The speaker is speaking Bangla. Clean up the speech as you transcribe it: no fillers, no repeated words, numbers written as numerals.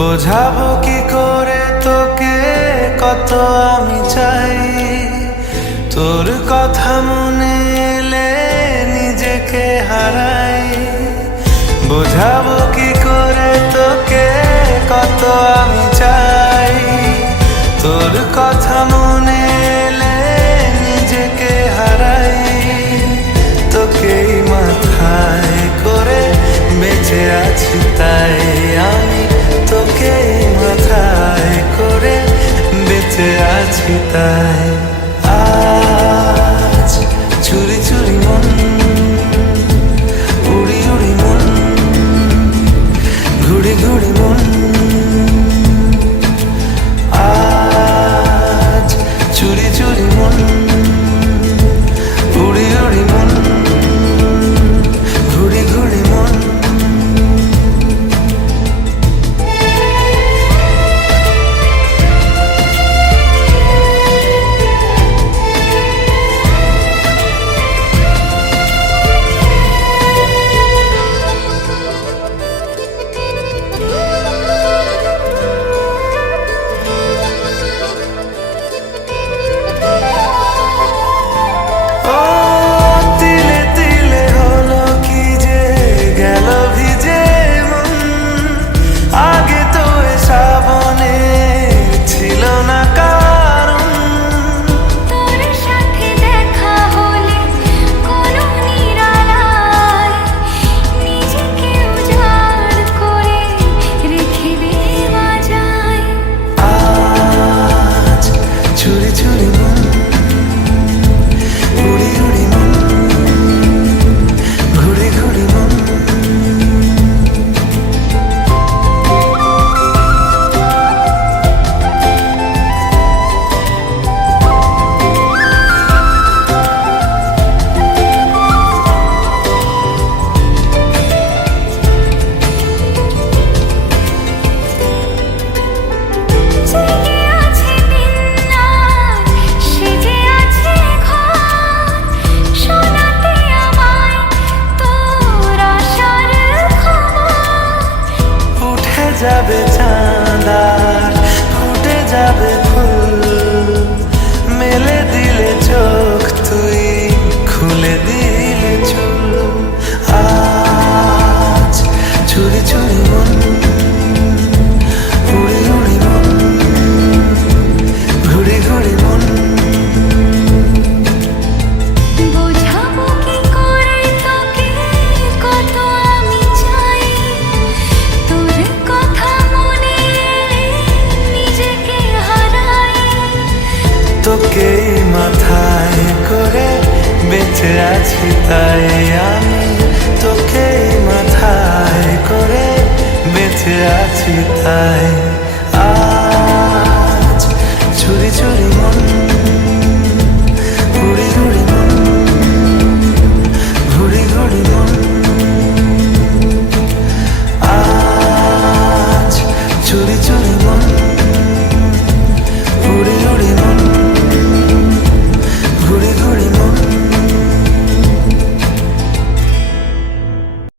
বোঝাবো কি করে তোকে কত আমি চাই, তোর কথা মনে এলে নিজেকে হারাই। বোঝাবো কি করে তোকে কত আমি চাই, তোর কথা মনে এলে নিজেকে হারাই। তোকেই মাথায় করে বেঁচে আছি তাই আমি, তোকেই মাথায় করে বেঁচে আছি তাই। আজ চুরি চুরি মন, উড়ি উড়ি মন, ঘুড়ি ঘুড়ি মন। আজ চুরি চুরি মন, উড়ি উড়ি মন, ঘুড়ি ঘুড়ি মন। যাবে চাঁদার ফুটে যাবে ফুল, মেলে দিলে চোখ তুই খুলে দিলে চুল। আজ চুরি চুরি মন, উড়ি উড়ি মন, ঘুড়ি ঘুড়ি মন। বোঝাবো কি করে তোকে কত আমি চাই, তোর কথা মনে এলে নিজেকে হারাই। তোকেই মাথায় করে বেঁচে আছি তাই আমি, তোকেই মাথায় করে বেঁচে আছি তাই।